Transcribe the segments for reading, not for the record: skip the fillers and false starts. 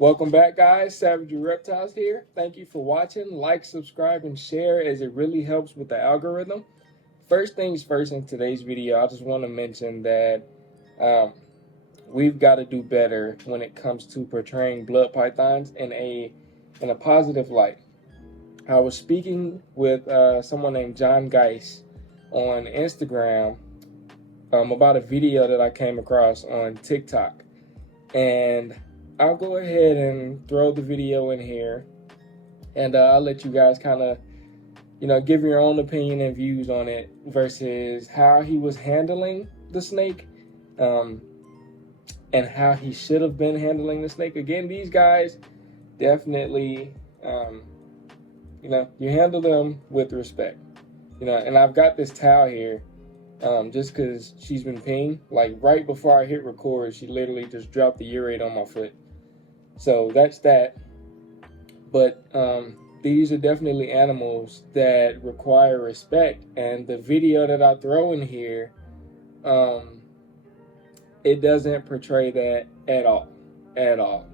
Welcome back, guys. Care of Your Reptiles here. Thank you for watching. Like, subscribe, and share, as it really helps with the algorithm. First things first, in today's video, I just want to mention that we've got to do better when it comes to portraying blood pythons in a positive light. I was speaking with someone named John Geis on Instagram about a video that I came across on TikTok, and I'll go ahead and throw the video in here, and I'll let you guys kind of, give your own opinion and views on it versus how he was handling the snake, and how he should have been handling the snake. Again, these guys definitely, you handle them with respect, and I've got this towel here. Just because she's been peeing, like right before I hit record, she literally just dropped the urate on my foot. So that's that. But these are definitely animals that require respect. And the video that I throw in here, it doesn't portray that at all. At all.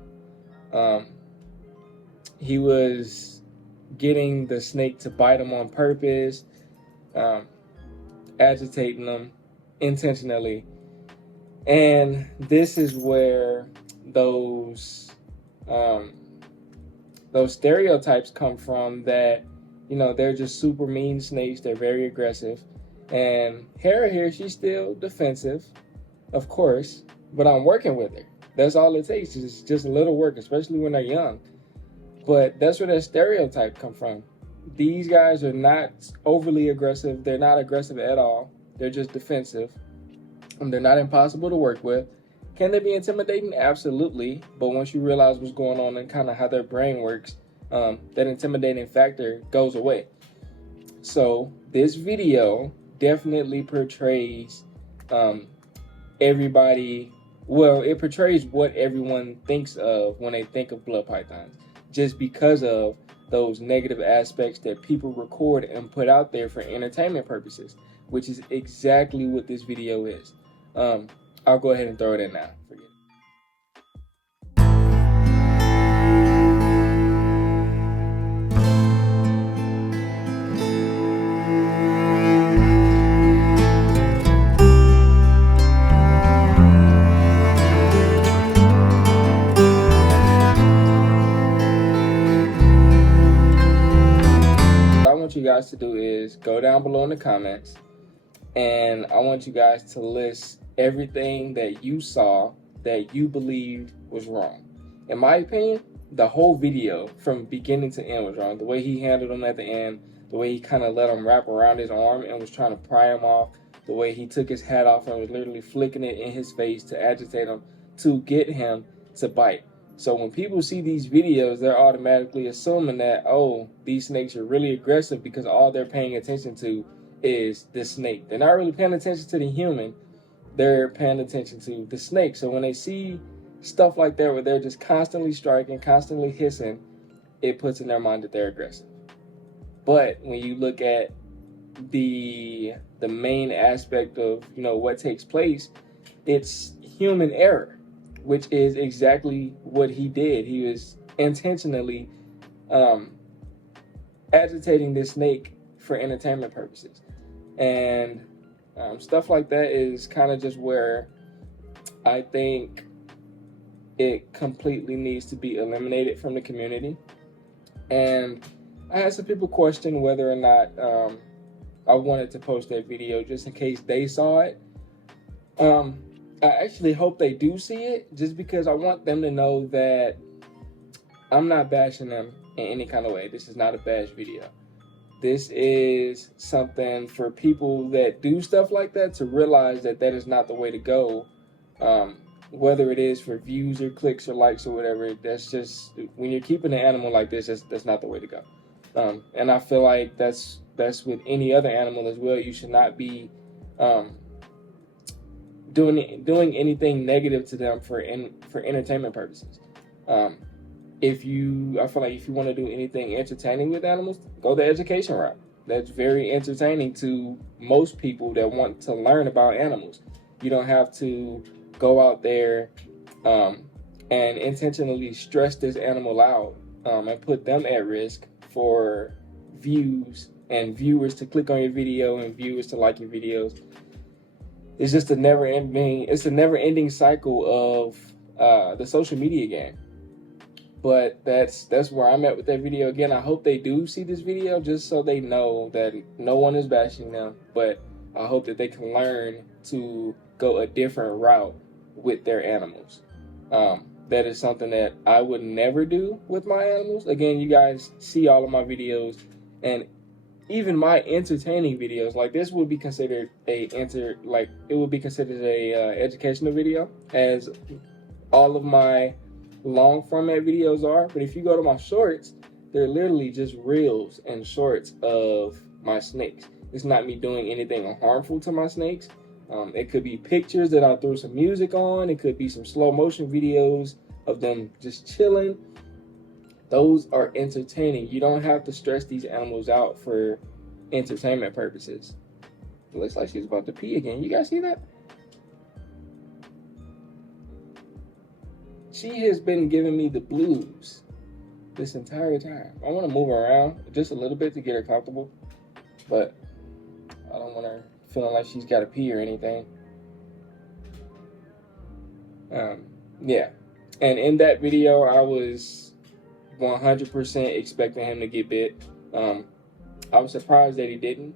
He was getting the snake to bite him on purpose, agitating them intentionally. And this is where those stereotypes come from, that they're just super mean snakes. They're very aggressive. And Hera here, she's still defensive, of course, but I'm working with her. That's all it takes. It's just a little work, especially when they're young. But that's where that stereotype come from. These guys are not overly aggressive. They're not aggressive at all. They're just defensive. And they're not impossible to work with. Can they be intimidating? Absolutely. But once you realize what's going on and kind of how their brain works, that intimidating factor goes away. So this video definitely portrays everybody. Well, it portrays what everyone thinks of when they think of blood pythons, just because of those negative aspects that people record and put out there for entertainment purposes, which is exactly what this video is. I'll go ahead and throw it in now. Forget it. What I want you guys to do is go down below in the comments, and I want you guys to list everything that you saw that you believed was wrong. In my opinion, the whole video from beginning to end was wrong. The way he handled him at the end, the way he kind of let him wrap around his arm and was trying to pry him off, the way he took his hat off and was literally flicking it in his face to agitate him, to get him to bite. So when people see these videos, they're automatically assuming that, oh, these snakes are really aggressive because all they're paying attention to is the snake. They're not really paying attention to the human. They're paying attention to the snake. So when they see stuff like that where they're just constantly striking, constantly hissing, it puts in their mind that they're aggressive. But when you look at the main aspect of what takes place, it's human error, which is exactly what he did. He was intentionally agitating this snake for entertainment purposes. And stuff like that is kind of just where I think it completely needs to be eliminated from the community. And I had some people question whether or not I wanted to post that video just in case they saw it. I actually hope they do see it, just because I want them to know that I'm not bashing them in any kind of way. This is not a bash video. This is something for people that do stuff like that to realize that that is not the way to go. Whether it is for views or clicks or likes or whatever, that's just, when you're keeping an animal like this, that's not the way to go. And I feel like that's with any other animal as well. You should not be doing anything negative to them for entertainment purposes. I feel like if you want to do anything entertaining with animals, go the education route. That's very entertaining to most people that want to learn about animals. You don't have to go out there and intentionally stress this animal out, and put them at risk for views and viewers to click on your video and viewers to like your videos. It's just a never ending cycle of the social media game. But that's where I'm at with that video. Again, I hope they do see this video just so they know that no one is bashing them, but I hope that they can learn to go a different route with their animals. That is something that I would never do with my animals. Again, you guys see all of my videos, and even my entertaining videos, like this would be considered educational video, as all of my long format videos are. But if you go to my shorts, they're literally just reels and shorts of my snakes. It's not me doing anything harmful to my snakes. It could be pictures that I throw some music on. It could be some slow motion videos of them just chilling. Those are entertaining. You don't have to stress these animals out for entertainment purposes. It looks like she's about to pee again. You guys see that? She has been giving me the blues this entire time. I want to move her around just a little bit to get her comfortable, but I don't want her feeling like she's got to pee or anything. Yeah. And in that video, I was 100% expecting him to get bit. I was surprised that he didn't.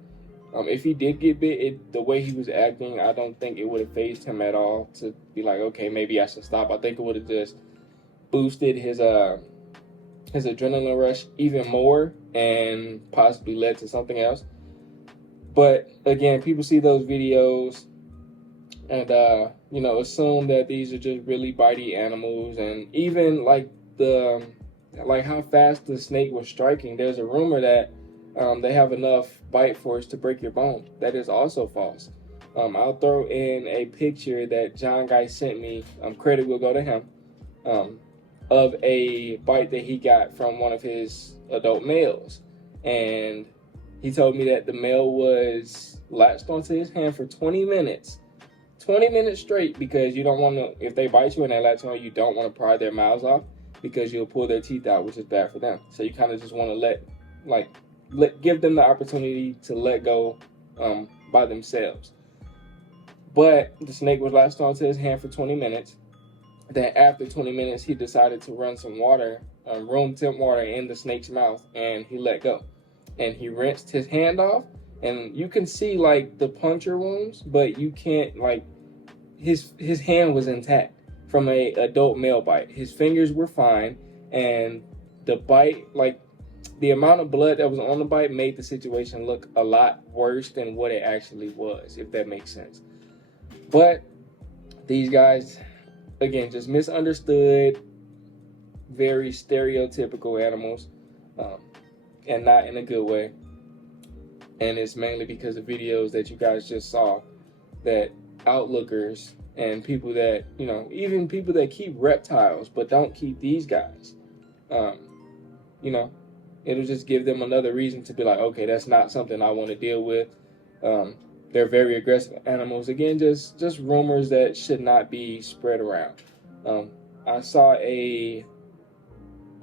If he did get bit, the way he was acting, I don't think it would have fazed him at all to be like, okay, maybe I should stop. I think it would have just boosted his adrenaline rush even more and possibly led to something else. But again, people see those videos and assume that these are just really bitey animals, and even like how fast the snake was striking. There's a rumor that they have enough bite force to break your bone. That is also false. I'll throw in a picture that John Guy sent me. Credit will go to him. Of a bite that he got from one of his adult males, and he told me that the male was latched onto his hand for 20 minutes straight, because you don't want to, if they bite you and they latch on, you don't want to pry their mouths off, because you'll pull their teeth out, which is bad for them. So you kind of just want to give them the opportunity to let go by themselves. But the snake was latched onto his hand for 20 minutes. Then after 20 minutes, he decided to run some water, room temp water, in the snake's mouth, and he let go. And he rinsed his hand off, and you can see like the puncture wounds, but you can't, like, his hand was intact from a adult male bite. His fingers were fine, and the bite, like the amount of blood that was on the bite, made the situation look a lot worse than what it actually was, if that makes sense. But these guys, again, just misunderstood, very stereotypical animals, and not in a good way. And it's mainly because of videos that you guys just saw that outlookers and people that, even people that keep reptiles but don't keep these guys, it'll just give them another reason to be like, okay, that's not something I want to deal with. They're very aggressive animals. Again, just rumors that should not be spread around. I saw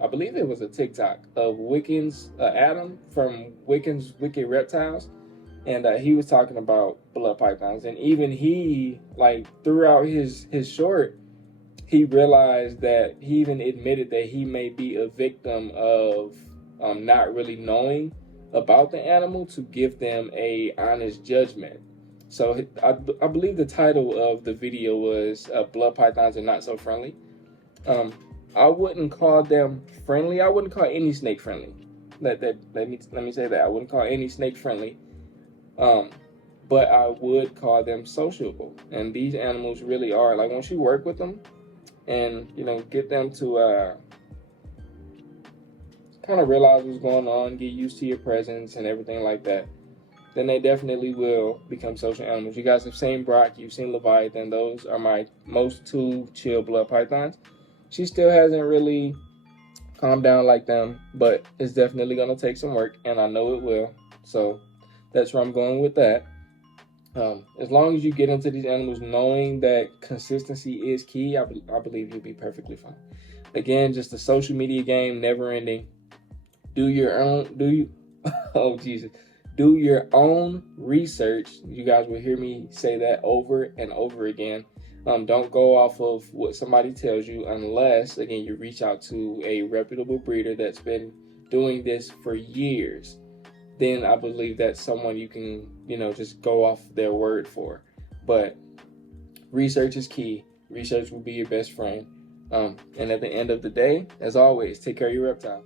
I believe it was a TikTok of Wickens, Adam from Wickens Wicked Reptiles, and he was talking about blood pythons. And even he, like, throughout his short, he realized that he even admitted that he may be a victim of not really knowing about the animal to give them a honest judgment. So I believe the title of the video was "Blood Pythons Are Not So Friendly." I wouldn't call them friendly. I wouldn't call any snake friendly. Let me say that I wouldn't call any snake friendly. But I would call them sociable. And these animals really are. Like, once you work with them and get them to kind of realize what's going on, get used to your presence and everything like that, then they definitely will become social animals. You guys have seen Brock, you've seen Leviathan. Those are my most two chill blood pythons. She still hasn't really calmed down like them, but it's definitely going to take some work, and I know it will. So that's where I'm going with that. As long as you get into these animals knowing that consistency is key, I believe you'll be perfectly fine. Again, just a social media game, never ending. Do your own, oh Jesus, do your own research. You guys will hear me say that over and over again. Don't go off of what somebody tells you unless, again, you reach out to a reputable breeder that's been doing this for years. Then I believe that's someone you can, just go off their word for. But research is key. Research will be your best friend. And at the end of the day, as always, take care of your reptiles.